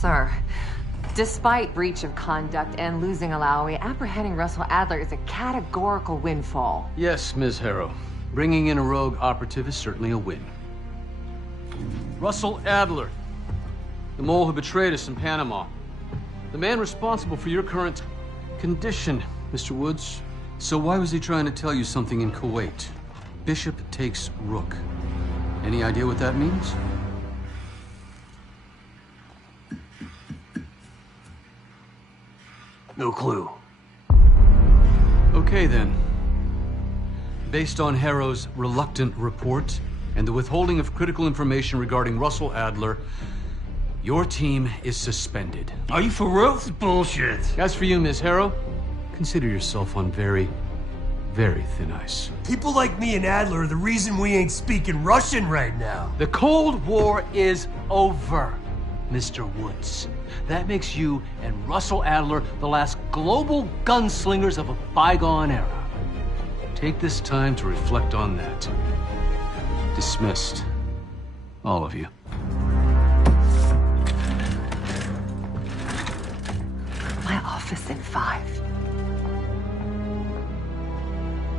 Sir, despite breach of conduct and losing Alawi, apprehending Russell Adler is a categorical windfall. Yes, Ms. Harrow. Bringing in a rogue operative is certainly a win. Russell Adler, the mole who betrayed us in Panama. The man responsible for your current condition, Mr. Woods. So why was he trying to tell you something in Kuwait? Bishop takes Rook. Any idea what that means? No clue. Okay, then. Based on Harrow's reluctant report and the withholding of critical information regarding Russell Adler, your team is suspended. Are you for real? This is bullshit. As for you, Ms. Harrow, consider yourself on very, very thin ice. People like me and Adler are the reason we ain't speaking Russian right now. The Cold War is over, Mr. Woods. That makes you and Russell Adler the last global gunslingers of a bygone era. Take this time to reflect on that. Dismissed. All of you. My office in 5.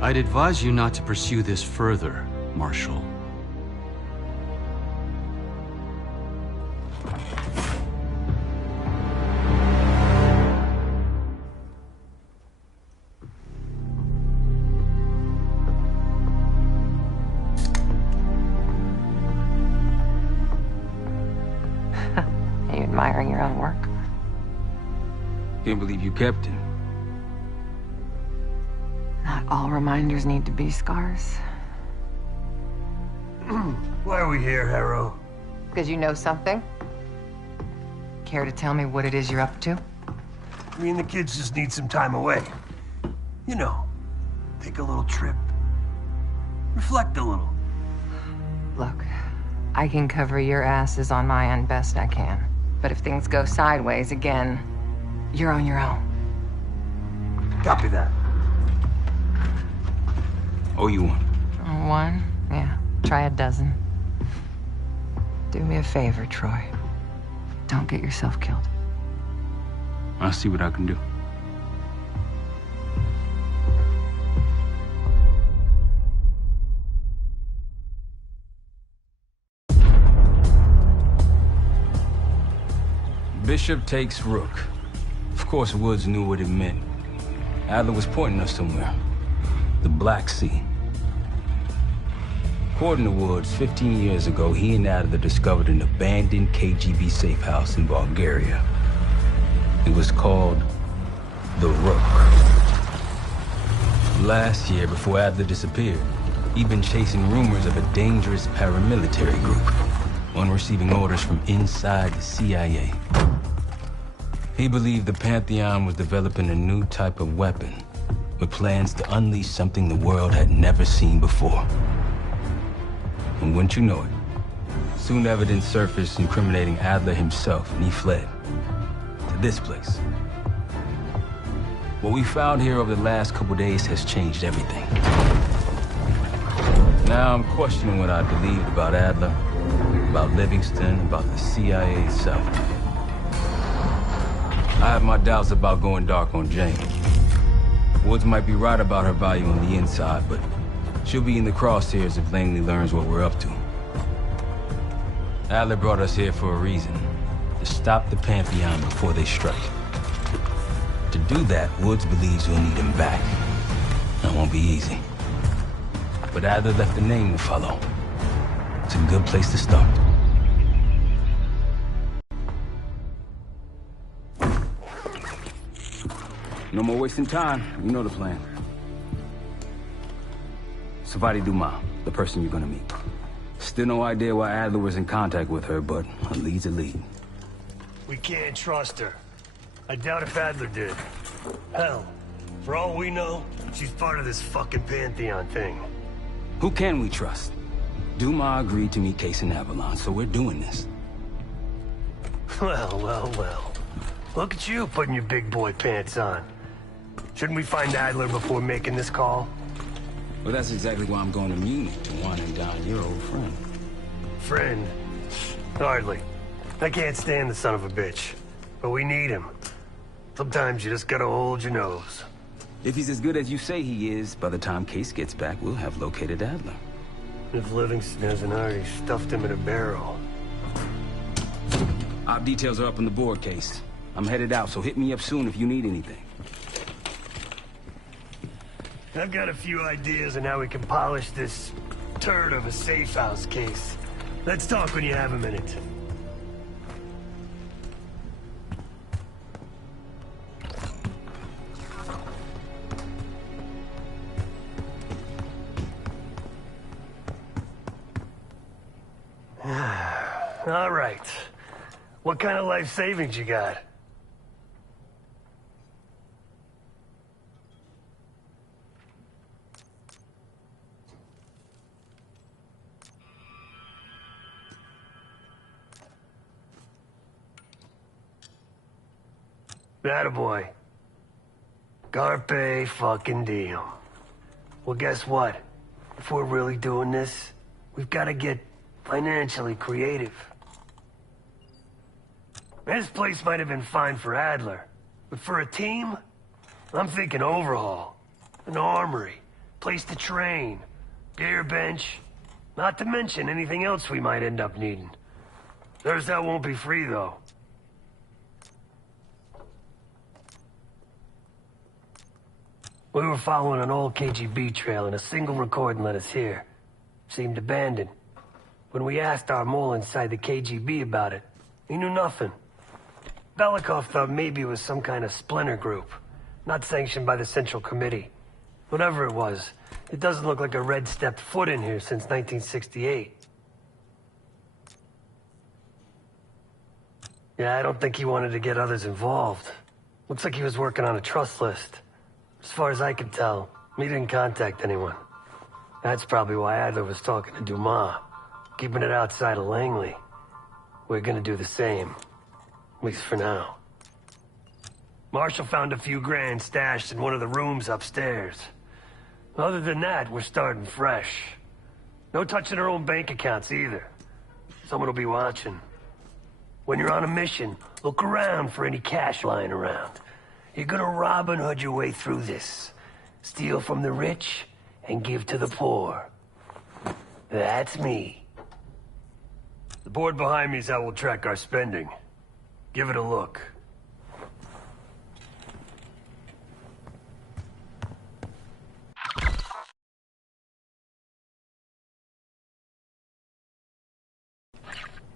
I'd advise you not to pursue this further, Marshal. Are you admiring your own work? Can't believe you kept it. Not all reminders need to be scars. Why are we here, Harrow? Because you know something? Care to tell me what it is you're up to? Me and the kids just need some time away. You know, take a little trip. Reflect a little. Look, I can cover your asses on my end best I can. But if things go sideways again, you're on your own. Copy that. Oh, you won. One? Yeah. Try a dozen. Do me a favor, Troy. Don't get yourself killed. I'll see what I can do. Bishop takes Rook. Of course, Woods knew what it meant. Adler was pointing us somewhere. The Black Sea. According to Woods, 15 years ago, he and Adler discovered an abandoned KGB safe house in Bulgaria. It was called the Rook. Last year, before Adler disappeared, he'd been chasing rumors of a dangerous paramilitary group, one receiving orders from inside the CIA. He believed the Pantheon was developing a new type of weapon, with plans to unleash something the world had never seen before. And wouldn't you know it, soon evidence surfaced incriminating Adler himself, and he fled to this place. What we found here over the last couple days has changed everything. Now I'm questioning what I believed about Adler, about Livingston, about the CIA itself. I have my doubts about going dark on Jane. Woods might be right about her value on the inside, but she'll be in the crosshairs if Langley learns what we're up to. Adler brought us here for a reason, to stop the Pantheon before they strike. To do that, Woods believes we'll need him back. That won't be easy. But Adler left a name to follow. It's a good place to start. No more wasting time. You know the plan. Savati Dumas, the person you're gonna meet. Still no idea why Adler was in contact with her, but a lead's a lead. We can't trust her. I doubt if Adler did. Hell, for all we know, she's part of this fucking Pantheon thing. Who can we trust? Dumas agreed to meet Case in Avalon, so we're doing this. Well, well, well. Look at you putting your big boy pants on. Shouldn't we find Adler before making this call? Well, that's exactly why I'm going to Munich, to wind down your old friend. Friend? Hardly. I can't stand the son of a bitch, but we need him. Sometimes you just gotta hold your nose. If he's as good as you say he is, by the time Case gets back, we'll have located Adler. If Livingston hasn't already stuffed him in a barrel. Op details are up on the board, Case. I'm headed out, so hit me up soon if you need anything. I've got a few ideas on how we can polish this turd of a safe house case. Let's talk when you have a minute. All right. What kind of life savings you got? Attaboy. Carpe fucking diem. Well, guess what? If we're really doing this, we've got to get financially creative. This place might have been fine for Adler, but for a team, I'm thinking overhaul. An armory, place to train, gear bench, not to mention anything else we might end up needing. There's that won't be free, though. We were following an old KGB trail and a single recording led us here. Seemed abandoned. When we asked our mole inside the KGB about it, he knew nothing. Belikov thought maybe it was some kind of splinter group, not sanctioned by the Central Committee. Whatever it was, it doesn't look like a red stepped foot in here since 1968. Yeah, I don't think he wanted to get others involved. Looks like he was working on a trust list. As far as I could tell, he didn't contact anyone. That's probably why Adler was talking to Dumas, keeping it outside of Langley. We're gonna do the same. At least for now. Marshall found a few grand stashed in one of the rooms upstairs. Other than that, we're starting fresh. No touching our own bank accounts either. Someone will be watching. When you're on a mission, look around for any cash lying around. You're gonna Robin Hood your way through this. Steal from the rich and give to the poor. That's me. The board behind me is how we'll track our spending. Give it a look.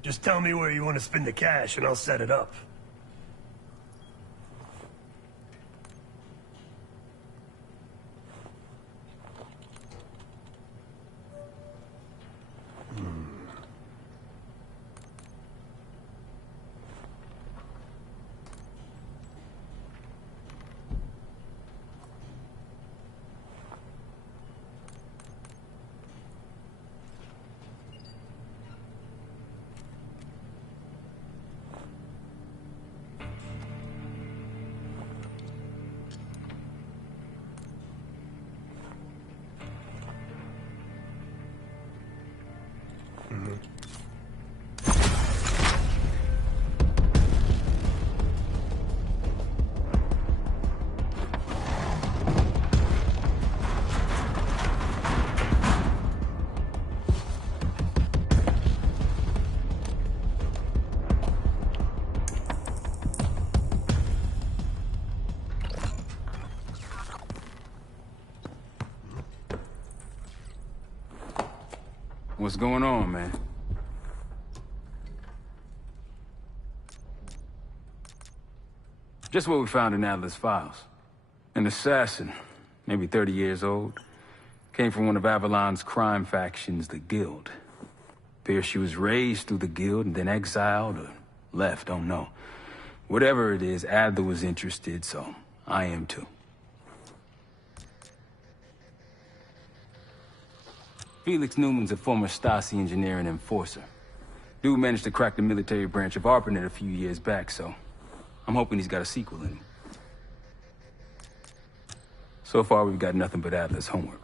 Just tell me where you want to spend the cash and I'll set it up. What's going on, man? Just what we found in Adler's files. An assassin, maybe 30 years old, came from one of Avalon's crime factions, the Guild. Appears she was raised through the Guild and then exiled or left, don't know. Whatever it is, Adler was interested, so I am too. Felix Newman's a former Stasi engineer and enforcer. Dude managed to crack the military branch of ARPANET a few years back, so I'm hoping he's got a sequel in him. So far, we've got nothing but Adler's homework.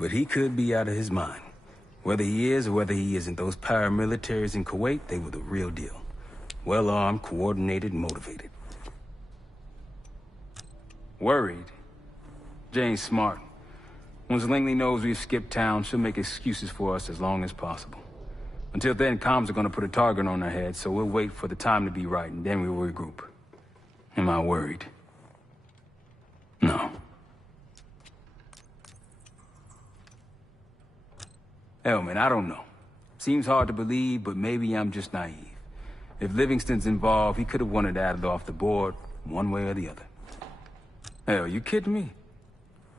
But he could be out of his mind. Whether he is or whether he isn't, those paramilitaries in Kuwait, they were the real deal. Well-armed, coordinated, motivated. Worried? Jane's smart. Once Langley knows we've skipped town, she'll make excuses for us as long as possible. Until then, comms are gonna put a target on our heads, so we'll wait for the time to be right, and then we'll regroup. Am I worried? No. Hell, man, I don't know. Seems hard to believe, but maybe I'm just naive. If Livingston's involved, he could have wanted Adler off the board, one way or the other. Hell, you kidding me?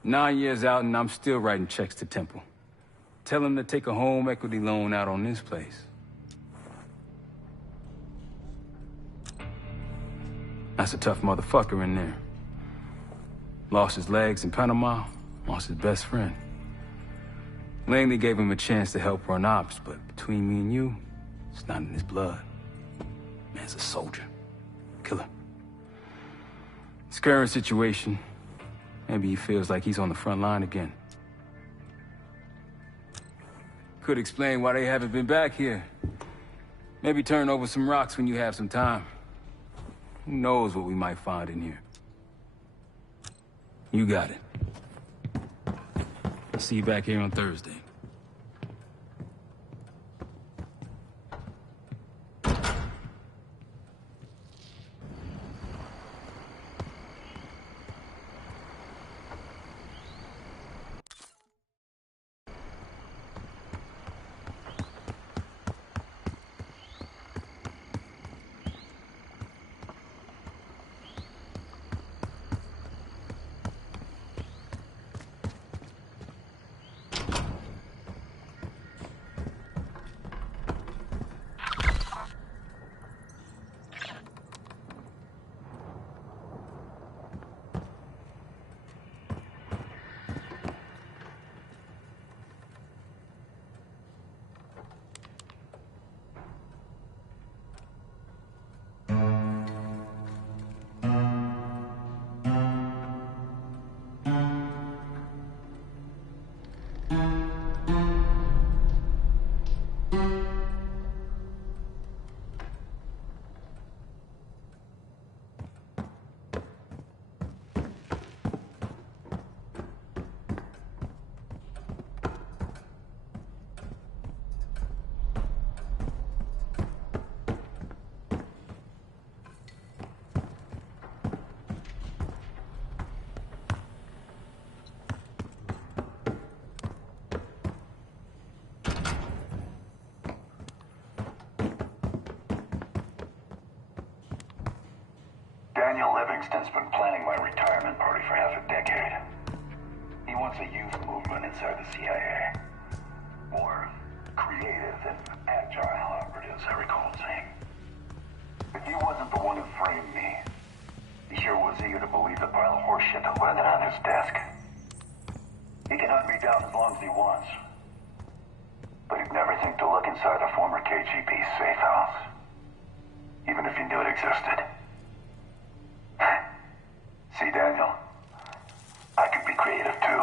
9 years out and I'm still writing checks to Temple. Tell him to take a home equity loan out on this place. That's a tough motherfucker in there. Lost his legs in Panama, lost his best friend. Langley gave him a chance to help run ops, but between me and you, it's not in his blood. Man's a soldier. Killer. His current situation, maybe he feels like he's on the front line again. Could explain why they haven't been back here. Maybe turn over some rocks when you have some time. Who knows what we might find in here? You got it. I'll see you back here on Thursday. Daniel Livingston's been planning my retirement party for half a decade. He wants a youth movement inside the CIA. More creative and agile operatives, I recall saying. But he wasn't the one who framed me. He sure was eager to believe the pile of horseshit that landed on his desk. He can hunt me down as long as he wants. But he'd never think to look inside a former KGB safe house. Even if he knew it existed. See, Daniel, I could be creative too.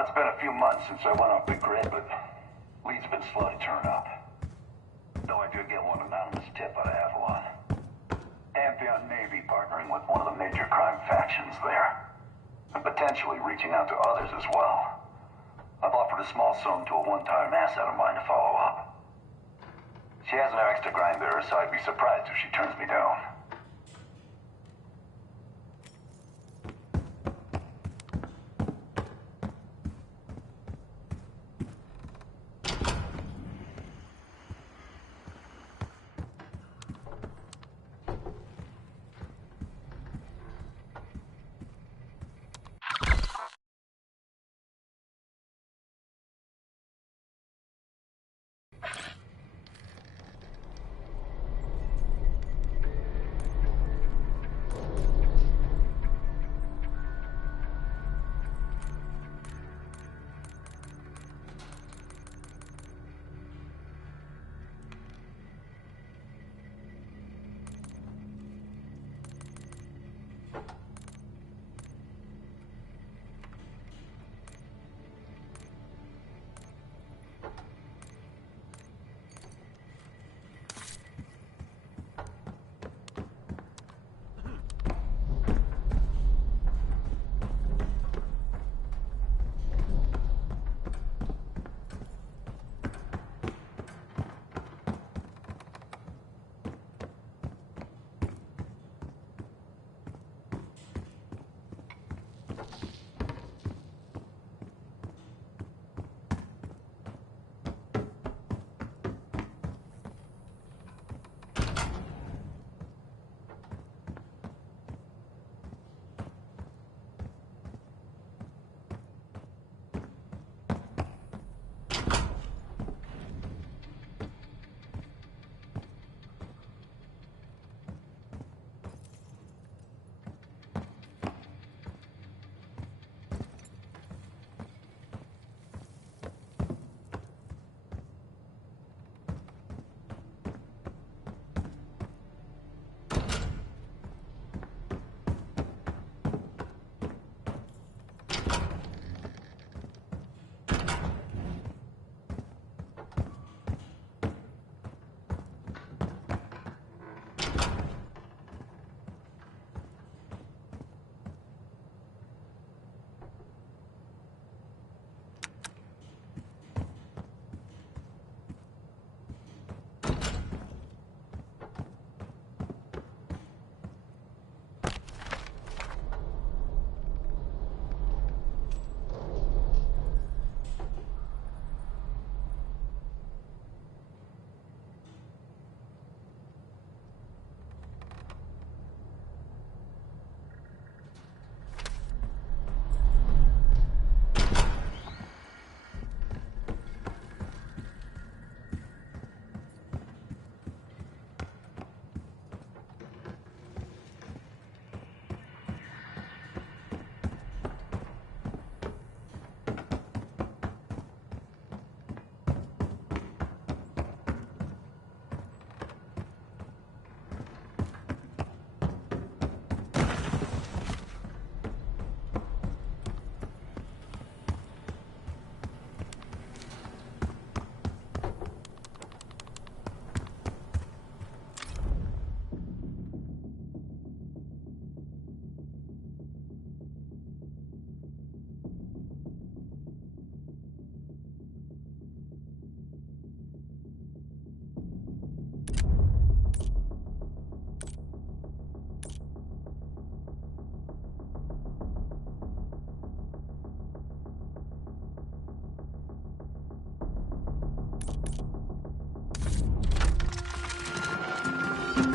Well, it's been a few months since I went off the grid, but leads have been slow to turn up. Though I do get one anonymous tip out of Avalon. Amphion Navy partnering with one of the major crime factions there. And potentially reaching out to others as well. I've offered a small sum to a one-time asset of mine to follow up. She has no extra grind there, so I'd be surprised if she turns me down.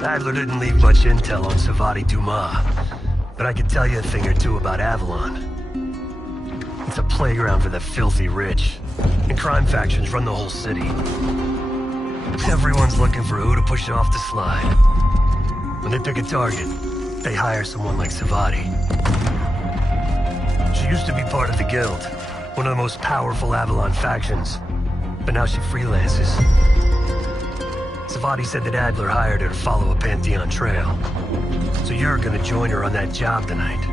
Adler didn't leave much intel on Savati Dumas, but I could tell you a thing or two about Avalon. It's a playground for the filthy rich, and crime factions run the whole city. Everyone's looking for who to push off the slide. When they pick a target, they hire someone like Savati. She used to be part of the Guild, one of the most powerful Avalon factions, but now she freelances. Savati said that Adler hired her to follow a Pantheon trail. So you're gonna join her on that job tonight.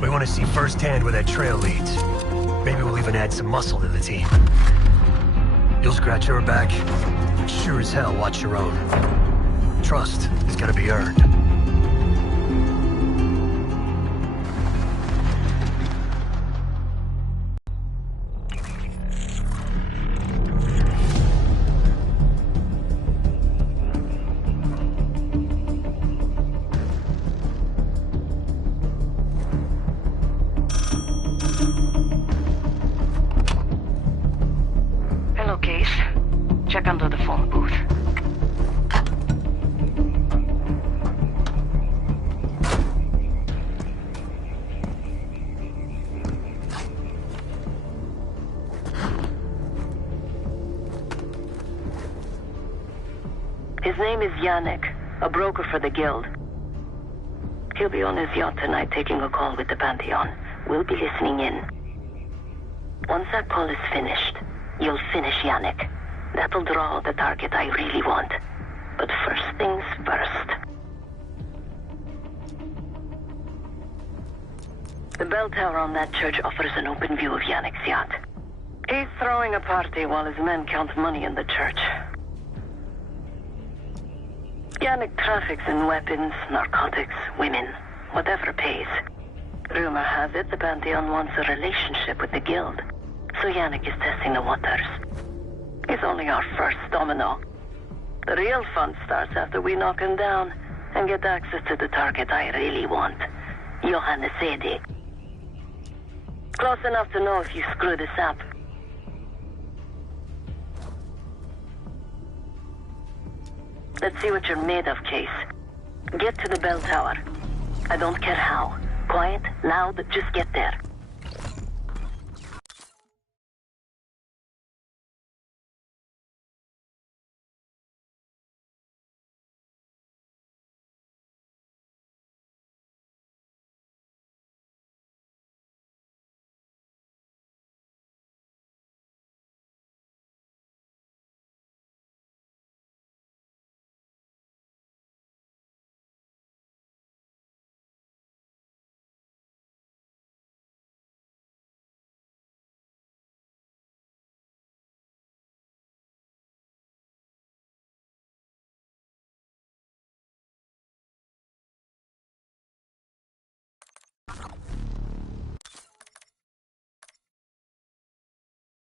We want to see firsthand where that trail leads. Maybe we'll even add some muscle to the team. You'll scratch your back, but sure as hell watch your own. Trust has got to be earned. Hello, Case. Check under the phone booth. His name is Yannick, a broker for the Guild. He'll be on his yacht tonight taking a call with the Pantheon. We'll be listening in. Once that call is finished, you'll finish Yannick. That'll draw the target I really want. But first things first. The bell tower on that church offers an open view of Yannick's yacht. He's throwing a party while his men count money in the church. Yannick traffics in weapons, narcotics, women, whatever pays. Rumor has it the Pantheon wants a relationship with the Guild, so Yannick is testing the waters. He's only our first domino. The real fun starts after we knock him down and get access to the target I really want, Johannes Edi. Close enough to know if you screw this up. Let's see what you're made of, Case. Get to the bell tower. I don't care how. Quiet, loud, just get there.